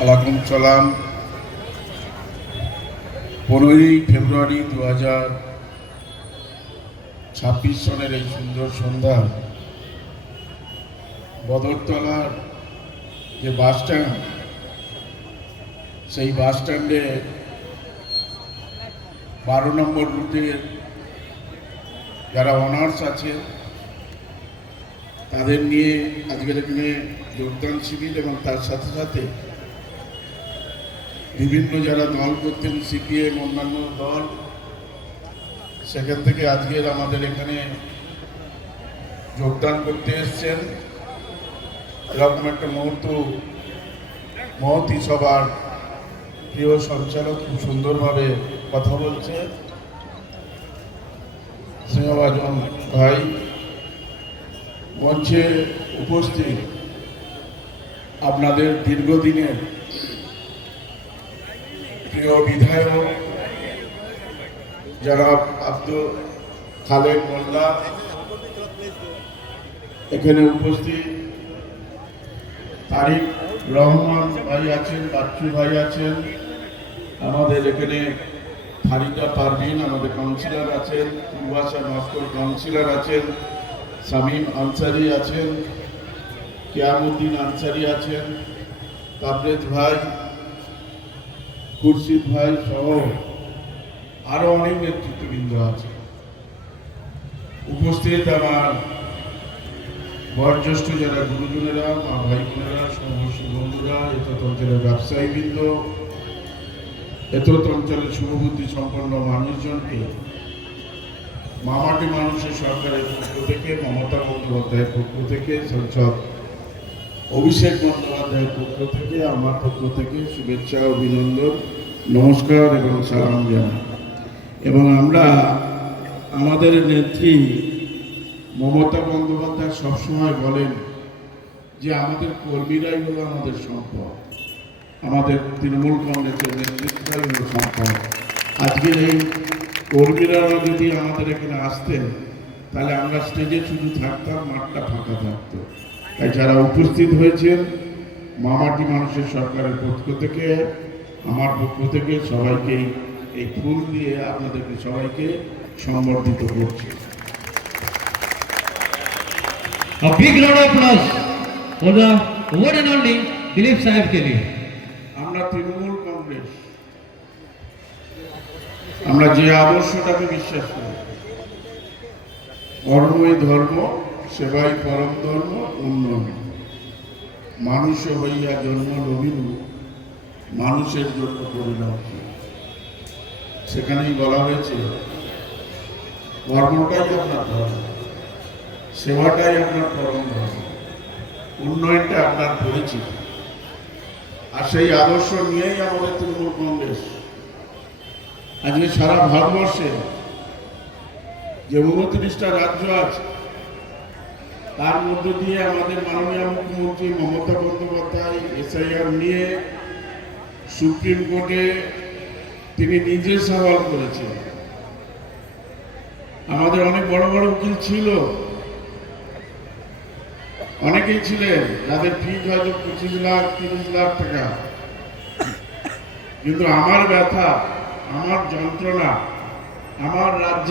আলাইকুম সালাম। 15ই ফেব্রুয়ারি 2026 সনের এই সুন্দর সন্ধ্যা বদরতলার যে বাস স্ট্যান্ড, সেই বাস স্ট্যান্ডে 12 নম্বর রুটের যারা অনার্স আছে তাদের নিয়ে আজকের এখানে যোগদান শিবির, এবং তার সাথে সাথে বিভিন্ন যারা দল করতেন, সিপিএম অন্যান্য দল, সেখান থেকে আজকের আমাদের এখানে যোগদান করতে এসছেন। এরকম একটা মহতি সবার প্রিয় সঞ্চালক খুব সুন্দরভাবে কথা বলছে, স্নেহভাজন ভাই। মঞ্চে উপস্থিত আপনাদের দীর্ঘদিনের প্রিয় বিধায়ক যারা আব্দুল খালেক মোল্লা, এখানে উপস্থিত তারিক রহমান ভাই আছেন, বাচ্চু ভাই আছেন, আমাদের এখানে ফারিদা পারভিন আমাদের কাউন্সিলর আছেন, পূর্বাশা নস্কর কাউন্সিলর আছেন, শামীম আনসারি আছেন, কিয়ামউদ্দিন আনসারি আছেন, তাবরেজ ভাই, খুরশিদ ভাই সহ আরো অনেক নেতৃত্ববৃন্দ আছে উপস্থিত। আমার বয়োজ্যেষ্ঠ যারা গুরুজনেরা, মা ভাই বোনেরা, সমবয়সী বন্ধুরা, এতত অঞ্চলের ব্যবসায়ীবৃন্দ, এতত অঞ্চলের শুভবুদ্ধি সম্পন্ন মানুষজনকে মামাটি মানুষের সরকারের পক্ষ থেকে, মমতা বন্দ্যোপাধ্যায়ের পক্ষ থেকে, সাংসদ অভিষেক বন্দ্যোপাধ্যায়ের পক্ষ থেকে, আমার পক্ষ থেকে শুভেচ্ছা, অভিনন্দন, নমস্কার এবং সালাম জানাই। এবং আমরা আমাদের নেত্রী মমতা বন্দ্যোপাধ্যায় সবসময় বলেন যে আমাদের কর্মীরাই হলো আমাদের সম্পদ, আমাদের তৃণমূল কংগ্রেসের নেতৃত্বই হলো সম্পদ। আজকের এই কর্মীরা যদি আমাদের এখানে আসতেন তাহলে আমরা স্টেজে শুধু থাকতাম, মাঠটা ফাঁকা থাকতো। তাই যারা উপস্থিত হয়েছেন, মামাটি মানুষের সরকারের পক্ষ থেকে, আমার পক্ষ থেকে সবাইকে এই ফুল দিয়ে আপনাদেরকে সবাইকে সম্বর্ধিত করছি। A big round of applause for the one and only Dilip Sahib के लिए। আমরা তৃণমূল কংগ্রেস, আমরা যে আদর্শটাকে বিশ্বাস করি, কর্মই ধর্ম, সেবাই পরম ধর্ম, উন্নয়ন, মানুষ হইয়া জন্ম লভিনু, মানুষের জন্য পরিণাম। সেখানেই বলা হয়েছে কর্মটাই আপনার ধর্ম, সেবাটাই আপনার পরম ধর্ম, উন্নয়নটা আপনার পরিচিত। আর সেই আদর্শ নিয়েই আমাদের তৃণমূল কংগ্রেস আজকে সারা ভারতবর্ষে যে 29টা রাজ্য আছে তার মধ্য দিয়ে আমাদের মাননীয় মুখ্যমন্ত্রী মমতা বন্দ্যোপাধ্যায় এসআইআর নিয়ে সুপ্রিম কোর্টে তিনি নিজে সওয়াল করেছেন। আমাদের অনেক বড় বড় উকিল ছিল, অনেকেই ছিলেন যাদের ফিজ হয়তো 25 লাখ 30 লাখ টাকা, কিন্তু আমার ব্যথা, আমার যন্ত্রণা, আমার রাজ্যে